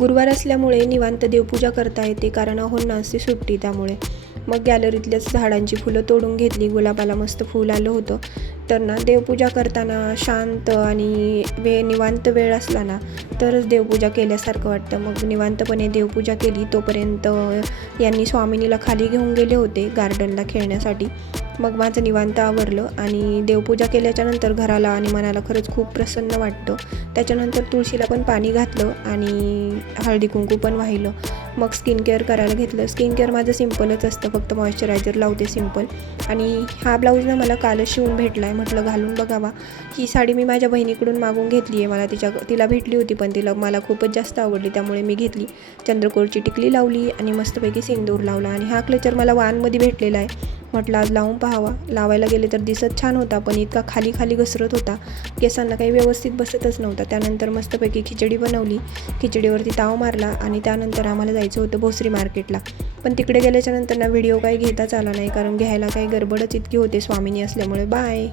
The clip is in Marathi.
गुरुवार असल्यामुळे निवांत देवपूजा करता येते, कारण अहोंना असते सुट्टी. त्यामुळे मग गॅलरीतल्याच झाडांची फुलं तोडून घेतली. गुलाबाला मस्त फूल आलं होतं. तर ना देवपूजा करताना शांत आणि निवांत वेळ असला ना तरच देवपूजा केल्यासारखं वाटतं. मग निवांतपणे देवपूजा केली. तोपर्यंत यांनी स्वामिनीला खाली घेऊन गेले होते गार्डनला खेळण्यासाठी. मग माझं निवांत आवरलं आणि देवपूजा केल्याच्यानंतर घराला आणि मनाला खरंच खूप प्रसन्न वाटतं. त्याच्यानंतर तुळशीला पण पाणी घातलं आणि हळदी कुंकू पण वाहिलं. मग स्किन केअर करायला घेतलं. स्किन केअर माझं सिम्पलच असतं, फक्त मॉइश्चरायझर लावते सिम्पल. आणि हा ब्लाऊज ना मला कालच शिवून भेटला आहे, म्हटलं घालून बघावा. ही साडी मी माझ्या बहिणीकडून मागून घेतली आहे. मला तिला भेटली होती, पण मला खूपच जास्त आवडली, त्यामुळे मी घेतली. चंद्रकोरची टिकली लावली आणि मस्तपैकी सिंदूर लावला. आणि हा क्लचर मला वानमध्ये भेटलेला आहे. म्हटलं आज लावून पाहावा. लावायला गेले तर दिसत छान होता, पण इतका खाली खाली घसरत होता, केसांना काही व्यवस्थित बसतच नव्हता. त्यानंतर मस्तपैकी खिचडी बनवली. खिचडीवरती ताव मारला आणि त्यानंतर आम्हाला जायचं होतं भोसरी मार्केटला. पण तिकडे गेल्याच्यानंतर ना व्हिडिओ काही घेताच आला नाही, कारण घ्यायला काही गडबडच इतकी होते स्वामिनी असल्यामुळे. बाय.